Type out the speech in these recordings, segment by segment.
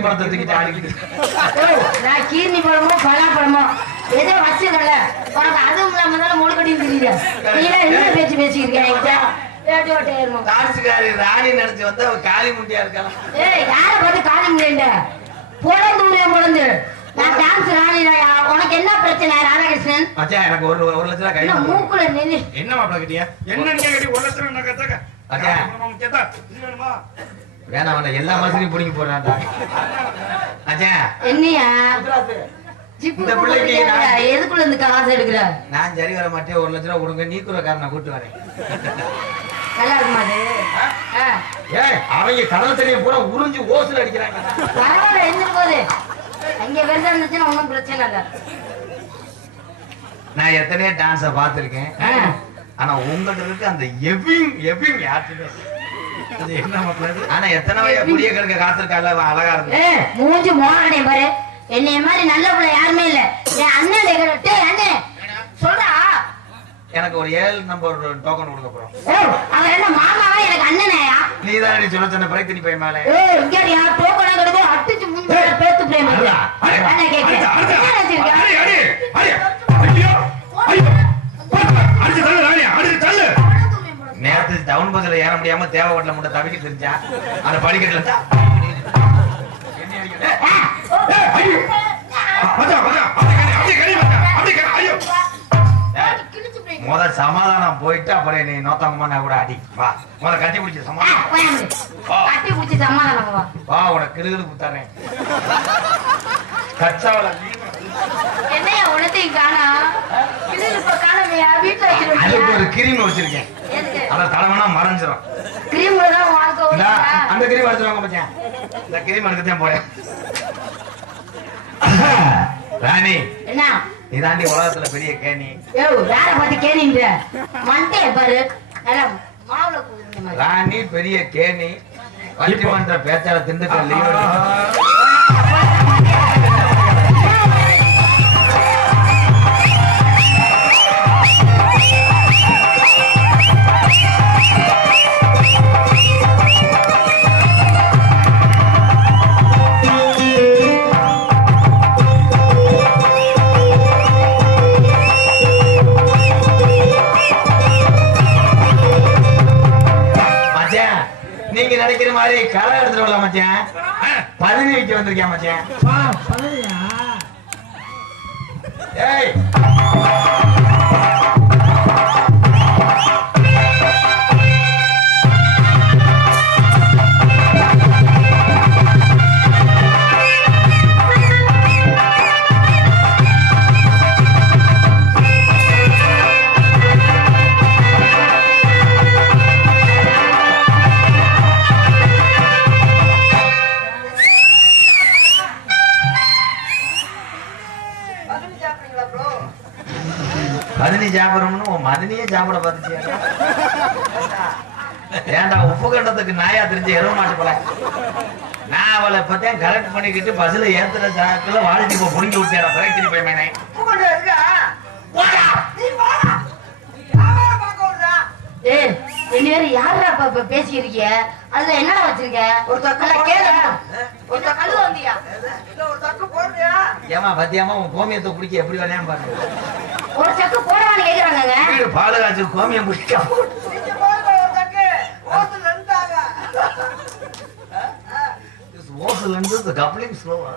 கீர்னி பழத்தை தூக்கிட்டு ஆடிக்கிட்டு. நான் கீர்னி பழமோ பலாப்பழமோ ஏதோ வச்சுக்கல உனக்கு அதுவும் இல்லாம தானே முழுக்கடின்னு தெரியுது. நீ என்ன பேச்சு பேசிக்கிறேன் டான்ஸுக்காரி ராணி நினைச்சு வந்து அவ காளி முண்டியா இருக்கலாம். ஏய் யார பார்த்து காளி முண்டியா பொழந்து நான் டான்ஸ் ராணி. உனக்கு என்ன பிரச்சனை ராதாகிருஷ்ணன்? மச்சான் எனக்கு ஒரு லட்சம் ரூபாய் கையில மூக்குல நெல்லி என்ன மாப்பிள கிட்டியா? என்ன நீங்க கேட்டி 1 லட்சம் நான் கேட்டா மச்சான் கேட்டா இது வேணுமா? வேணாம் வேணாம் எல்லா மாசத்தையும் பிடிக்க போறான்டா. மச்சான் என்னையா இந்த பிள்ளைக்கு எதுக்குள்ள இருந்து காசு எடுக்கிற? நான் சரி வர மாட்டேன். 1 லட்சம் ரூபாய் கொடுங்க, நீக்குறக்காரனை கூட்டு வரேன். நல்லா இருக்குமாது? ஏய் அவங்க கடல் தண்ணியை பூரா உறிஞ்சு ஓசுல அடிக்கிறாங்க. பரவாயில்ல எந்திரு போது அங்க வெறுதா இருந்துச்சுன்னா ஒன்னும் பிரச்சனை இல்ல. நான் எத்தனையோ டான்ஸ பாத்திருக்கேன். ஆனா உங்கள்ட்ட இருக்கு அந்த எவிங் யாருமே என்ன மக்கள். ஆனா எத்தனை வய புரிய கிடக்க காத்திருக்கால அழகா இருக்கு. மூஞ்சி மோகனே பாரு. என்னைய மாதிரி நல்ல பிள்ளை யாருமே இல்ல. என் அண்ணன் அண்ணே சொல்றா. எனக்கு ஒரு 7 நம்பர் டோக்கன் கொடுக்க போறோம். அவர் என்ன மாமாவா எனக்கு அண்ணனையா? நீ தான் சொல்ல சொன்ன பிறகு நீ போய் மேலே இங்கடியா டோக்கன் கொடுத்து அடிச்சு மூஞ்சி பேத்து பிரேம் இல்ல. அண்ணே கேக்குறேன். நேரத்து டவுன் பஸ்ல ஏற முடியாம தேவை ஓட்டல மட்டும் தவிக்க தெரிஞ்சா அந்த படிக்கட்டுல முத சமாதானம் போயிட்டு அப்புறம் நீ நோத்தாங்கம்மா கூட அடி வா. முத கட்டி பிடிச்ச சமாதானம் வா உனக்கு கிருகிரு குத்தாரேன். கச்சாவல என்னையா உனத்தையும் காணா? அதுக்கு ஒரு கிரீம் வச்சிருக்கேன். அத தலைவனா மறைஞ்சிரும். அந்த கிரீம் எடுத்துருவாங்க பச்சேன். இந்த கிரீம் எடுக்கத்தான் போறேன். ராணி என்ன நீ தாண்டி உலகத்துல பெரிய கேணி. யார பார்த்து கேணின்ற மண்டே பாரு. ராணி பெரிய கேணி. பள்ளிமன்ற பேச்சாளர் திண்டுக்கல் லீவ். நீங்க நினைக்கிற மாதிரி களை எடுத்துட்டு வரலாம் மச்சான். 10 வைக்க வந்திருக்கேன் மச்சான். ஏய் மதினி சாப்பிடணும்னு மதினியே சாப்பிட பார்த்துச்சு. ஏன்டா உப்பு கண்டத்துக்கு நாயா தெரிஞ்சு எருவ மாட்டு போல. நான் அவளை இப்பதான் கரெக்ட் பண்ணிக்கிட்டு பஸ்ல ஏத்துற சாக்குல வாழ்க்கை இப்ப புடிங்கி விட்டேன். பிறகு போய் மேனே யாரா பேசிருக்கிய? அதுல என்னடா வச்சிருக்க? ஒரு கல்லு வந்தியா? ஏமா பத்தியாமா உன் கோமியத்தை குடிக்க எப்படி வேணாம் பாருங்க. ஒரு சக்கு போடவான்னு கேக்குறாங்க. வீடு பாலகாச்சு கோமியம் குடிக்க ஓசல் இருந்து கப்ளிங் ஸ்லோவா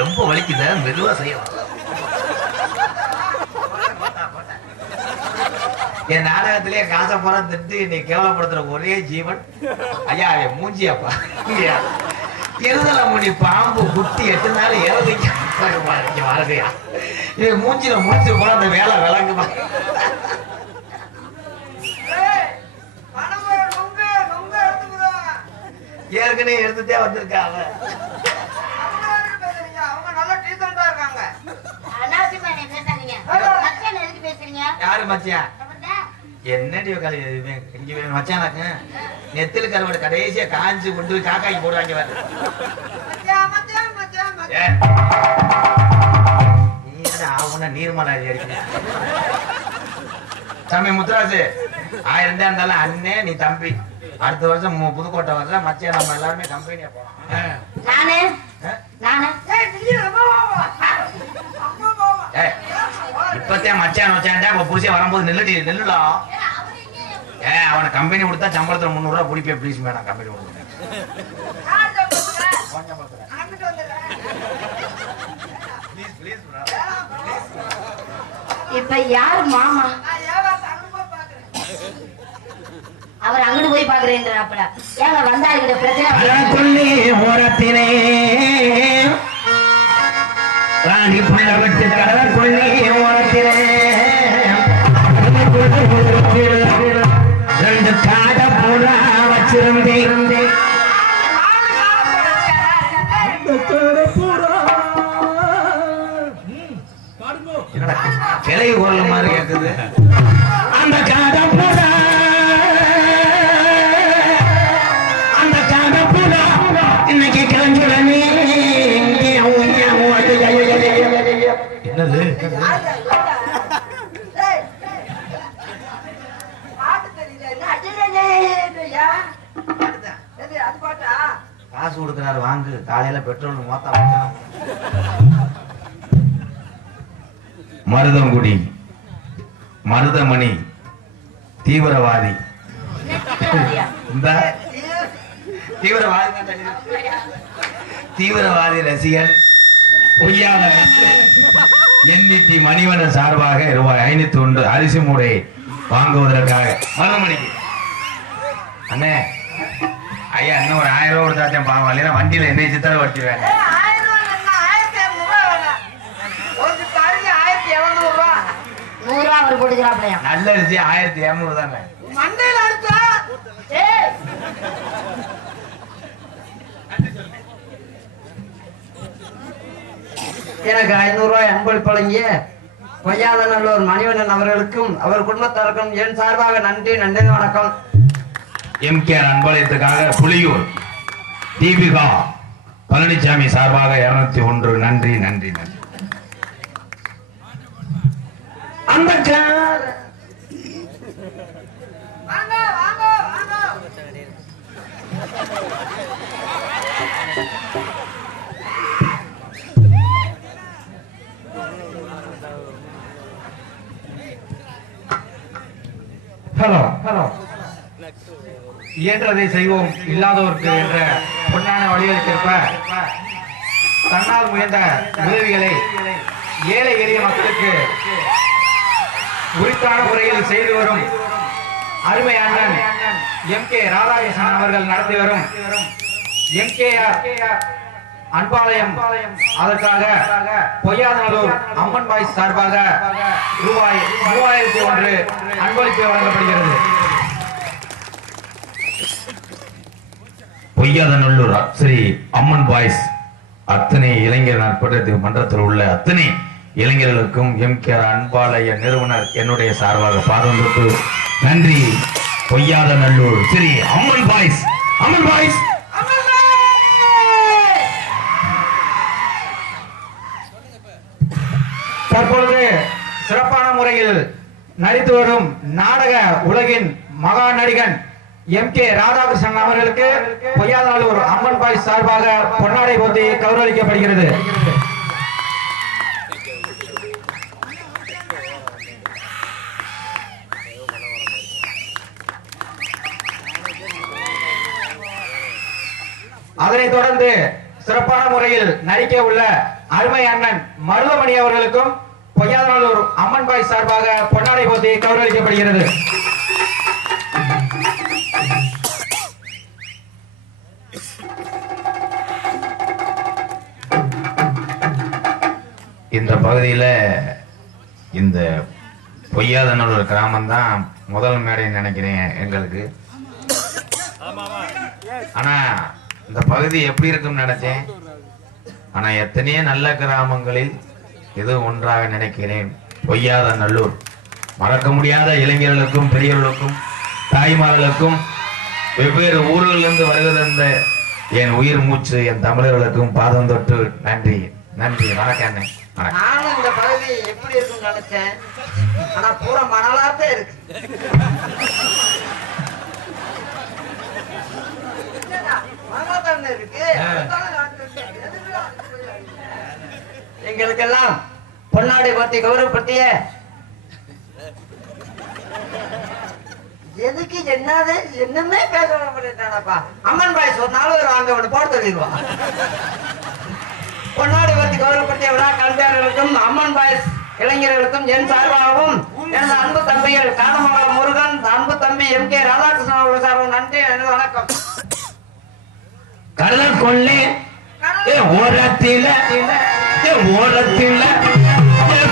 ரொம்ப வலிக்குத மெதுவா செய்யலாம். என் நாடகத்திலே காசை போற திட்டு நீ கேவலப்படுத்துற ஒரே ஜீவன் ஐயா மூஞ்சியாப்பா. இருதல முடி பாம்பு குத்தி 8 நாள் வாழ்க்கையா இது மூஞ்சில முடிச்சு போல அந்த வேலை விளங்குமா? ஏற்கனவே எடுத்துட்டே வந்திருக்காங்க. யாரு மச்சியா? என்னடி மச்சானாக்கு நெத்தில கருவாடு கடைசியா காஞ்சி கொண்டு காக்காய்க்கு போடுவாங்க. நீர்மலை சாமி முத்துராஜு 1000 இருந்தாலும் அண்ணே நீ தம்பி அடுத்த வருஷம் புதுக்கோட்டை வரல மச்சே நம்ம எல்லாருமே கம்பெனியா போலாம். நானு நானு இப்பத்தான் மச்சான் வச்சான்டா இப்ப புருஷன் வரும்போது நில்லுலாம். அவனை கம்பெனி கொடுத்தா சம்பளத்துல 300 ரூபாய் பிடிப்பேன் ப்ளீஸ் மேடம் கம்பெனி கொடுங்க. இப்ப யாரு மாமா அவர் அங்கிட்டு போய் பாக்குறேன்றாப்ல. ஏங்க வந்தாருக்கிட்ட பிரச்சனை கொல்லி ஓரத்தினே ராணி புள்ள விட்டு கடல கொல்லி ஓரத்தினே 2 காட பூரா வச்சிருந்தேன். கிளை குரல் மாதிரி கேக்குது. அந்த காட பூரா இன்னைக்கு கிளம்புறனே. என்னது காசு கொடுக்கிறாரு வாங்கு. காலையில பெட்ரோல் மொத்தம் மருதங்குடி மருதமணி தீவிரவாதி இந்த தீவிரவாதி ரசிகன் பொய்யாத எண்ணிட்டி மணிவன சார்பாக ரூபாய் 501 அரிசி மூடை வாங்குவதற்காக மருதமணிக்கு அண்ணே ஐயா இன்னும் ஒரு 1000 ரூபாய் கொடுத்தாச்சும் பாவம் இல்லைன்னா வண்டியில என்ன சித்தர வட்டிவேன். 100 ரூபா அவர் போட்டுக்கிறாப்லையா? நல்ல அரிசி 1200 தானே. மண்டையில அடிச்சா எனக்கு 500 ரூபாய் அன்பளிப்பு வழங்கிய பொய்யாதநல்லூர் மணிவண்ணன் அவர்களுக்கும் அவர் குடும்பத்தாருக்கும் என் சார்பாக நன்றி வணக்கம். எம்கேஆர் அன்பளித்துக்காக புலியூர் தீபிகா பழனிசாமி சார்பாக 201 நன்றி நன்றி நன்றி. அந்த ஹலோ ஹலோ இயன்றதை செய்வோம் இல்லாதவருக்கு என்ற பொன்னான வழிகளுக்கேற்ப தன்னால் முயன்ற உதவிகளை ஏழை எளிய மக்களுக்கு உரித்தான முறையில் செய்து வரும் அருமை அண்ணன் எம்.கே. ராதாகிருஷ்ணன் அவர்கள் நடத்தி வரும் எம்.கே.ஆர். அன்பாலயம் அதற்காக பொய்யாதநல்லூர் அம்மன் பாய்ஸ் சார்பாக ரூபாய் 3001 அன்பளிப்பு வழங்கப்படுகிறது. பொய்யாதநல்லூர் ஸ்ரீ அம்மன் பாய்ஸ் அத்தனை இளைஞர் நற்படத்து மன்றத்தில் உள்ள அத்தனை இளைஞர்களுக்கும் எம்.கே.ஆர். அன்பாலய நிறுவனர் என்னுடைய சார்பாக பாதம் தொட்டு நன்றி. பொய்யாதநல்லூர் ஸ்ரீ அம்மன் பாய்ஸ் அம்மன் பாய்ஸ் தற்பொழுது சிறப்பான முறையில் நடித்து வரும் நாடக உலகின் மகா நடிகன் எம்.கே. ராதாகிருஷ்ணன் அவர்களுக்கு பொய்யாதநல்லூர் அம்மன் பாய்ஸ் சார்பாக பொன்னாடை போத்தி கௌரவிக்கப்படுகிறது. அதனைத் தொடர்ந்து சிறப்பான முறையில் நடிக்க உள்ள அருமை அண்ணன் மருதமணி அவர்களுக்கும் பொய்யாதநல்லூர் அம்மன் பாய்ஸ் சார்பாக பொன்னாடை போத்தி கௌரவிக்கப்படுகிறது. இந்த பகுதியில இந்த பொய்யாதநல்லூர் கிராமம் தான் முதல் மேடை நினைக்கிறேன் எங்களுக்கு. ஆனா இந்த பகுதி எப்படி இருக்குன்னு நினைச்சேன். ஆனா எத்தனையோ நல்ல கிராமங்களில் இது ஒன்றாக நினைக்கிறேன். பொய்யாதநல்லூர் மறக்க முடியாத இளைஞர்களுக்கும் பெரியவர்களுக்கும் தாய்மார்களுக்கும் வெவ்வேறு ஊர்களிலிருந்து வருகிற என் உயிர் மூச்சு என் தமிழர்களுக்கும் பாதம் தொட்டு நன்றி நன்றி. வணக்கம். நானும் இந்த பகுதி எப்படி இருக்குன்னு நினைச்சேன். ஆனா பூரா மணலாத்தான் இருக்கு. மாங்காத்தானே இருக்கு. எங்களுக்கெல்லாம் பொன்னாடை பத்தி கௌரவப்படுத்திய எதுக்கு என்னது என்னமே பேச பண்ணிட்டானப்பா. அம்மன் பாய்ஸ் ஒரு நாள் ஒரு வாங்க ஒண்ணு போட சொல்லிடுவான். பொன்னாடை பத்தி கௌரவப்படுத்திய விழா கல்வியாளர்களுக்கும் அம்மன் பாய்ஸ் இளைஞர்களுக்கும் என் சார்பாகவும் எனது அன்பு தம்பிகள் காணமங்கலம் முருகன், அன்பு தம்பி MK ராதாகிருஷ்ணன் அவர்கள் சார்பாக நன்றி. எனது வணக்கம். கடல் கொள்ளே ஓரத்தில ஓரத்தில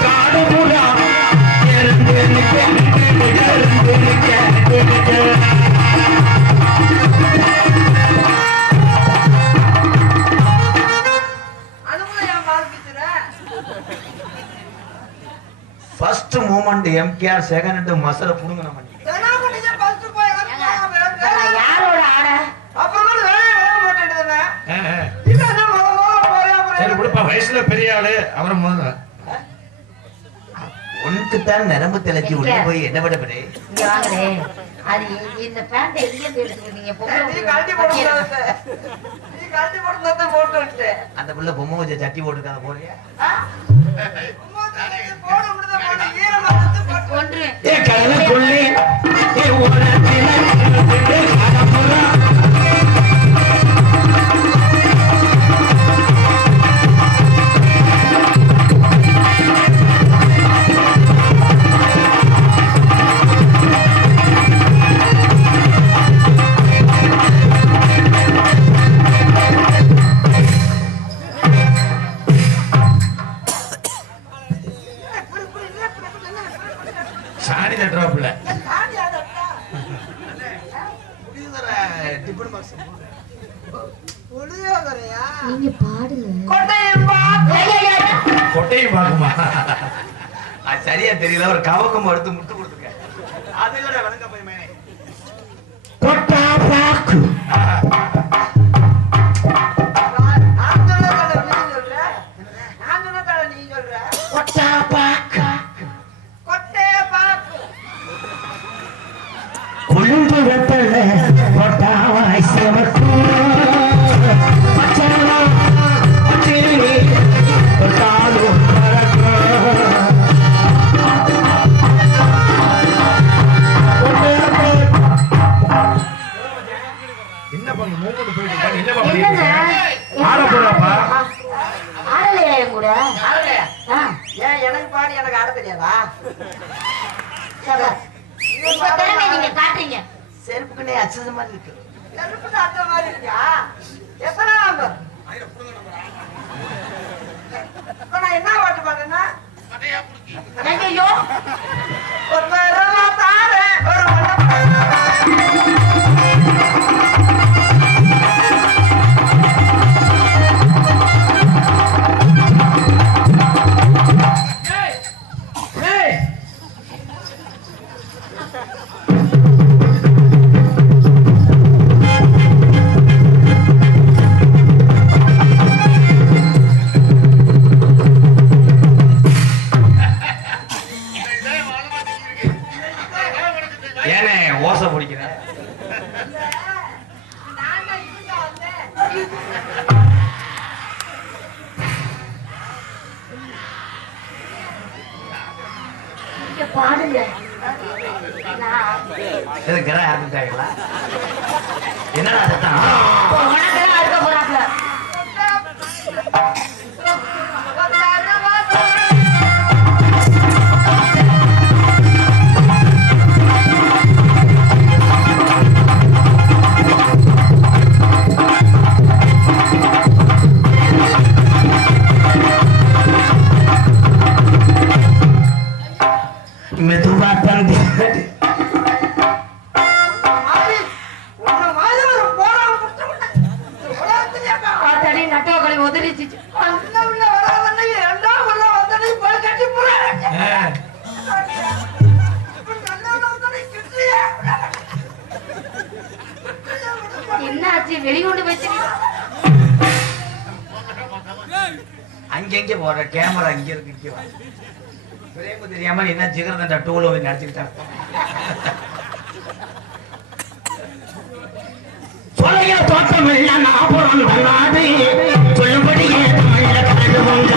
காடு புறா ஃபர்ஸ்ட் மூமெண்ட் MKR, செகண்ட் மசல புடுங்க நம்ம யாரோட ஆட சரி விடுப்பா, வயசுல பெரிய ஆளு அவரை முதல்ல உனக்கு தான் நரம்பு திளைச்சி உள்ள போய் என்ன பண்ண பண்ணே இங்க வாங்களே. அது இந்த பேண்ட் எங்க இருந்து எடுத்துக்கிட்டீங்க? அந்த புள்ள பொம்மை வச்ச சட்டி போட்டுருக்காத போறியா? ஒன்று கடலுக்குள்ளே சாணி தட்டுறாப்புல நீங்க பாடுங்க. கொட்டையும் பாக்குமா? அது சரியா தெரியல. ஒரு கவக்கம் எடுத்து முட்டு கொடுத்துருக்க. அதுல வணங்க போய் மேனே கொட்டா பாக்கு கொட்டா பாக்கு கொழுந்து வெத்தல கொட்டாவாய் செவக்கு மச்சானா மச்சினி கொட்டாலும் என்ன பண்ணு மூணு போயிட்டு என்ன என்னங்க? ஆட போறாப்பா. ஆடலையா என் கூட? ஆ, ஏன் எனக்கு பாடி எனக்கு ஆட தெரியாதா? சபாஸ். உங்க திறமை நீங்க காட்டுறீங்க. செருப்புக்குன்னே அச்சத மாதிரி இருக்கு. நெருப்புக்கு அந்த மாதிரி இருக்கா? எத்தனை நம்பர்? இப்ப நான் என்ன பாட்டு பாடுறேன்னா, ஐயோ, ஒரு மரமா தாரேன், ஒரு ஏனே ஓசை பிடிக்கிறேன். நீங்க பாடுங்க. நான் இது கிரா ஆரம்பிட்டாங்களா? என்னடா சத்தம்? இப்போ உனக்கெல்லாம் இருக்க போறாப்ல. மெதுவா தந்து ஆத்தாடி நட்டுவக்களை உதறிச்சு. என்னாச்சு? வெளிக்கொண்டு வச்சிருக்கீங்க. அங்கெங்க போற கேமரா இங்க இருக்கு. இங்க வா. பிரேம தெரியாம நீ என்ன ஜிகர்தண்டா டூல போய் நடிச்சுக்கிட்டா? தொலைய தோட்டம் இல்ல நாபுரம் நாடு சொல்லுபடியே தமிழ்ல கரடு முங்க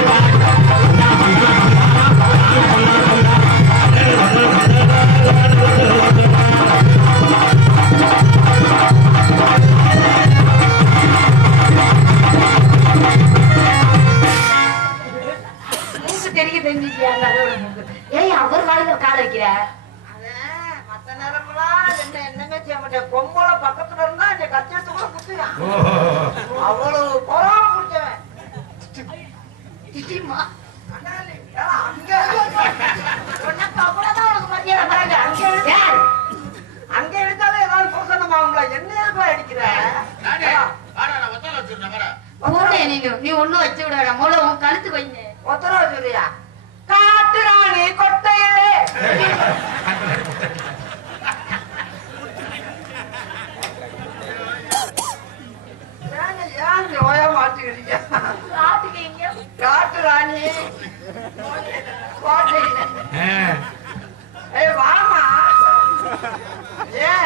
மூக்கு தெரிய தெரிஞ்சிச்சியா அந்த அளவோட மூக்கு. ஏய் அவர் வாயில கால வைக்கிற மத்த நேரம்லாம் என்னங்க செய்ய மாட்டேன். பொம்பளை பக்கத்துல இருந்தா இந்த கச்சேத்து கூட குத்துவான். அவ்வளவு பொறாம பிடிச்சவன். திட்டிமா அண்ணாலே, ஏடா, அங்க உனக்கு அவ்வளவுதான் உனக்கு மரியாதை பாருங்க. ஏய், அங்க எடுத்தாலே ஏதாவது பூசணமாகும்ல. என்ன எதுக்குலாம் அடிக்கிற? போனே நீ ஒண்ணும் வச்சு விட வேணாம். முதல்ல உன் கழுத்து வைங்க. ஒத்தரவு சொல்றியா? காட்டு ராணி கொட்டையிலே ஏன் ஓய மாட்டுக்கிறீங்க? காட்டுக்கீங்க. காட்டு ராணி கோட்டையில. ஆ. ஏய் வாமா. ஏன்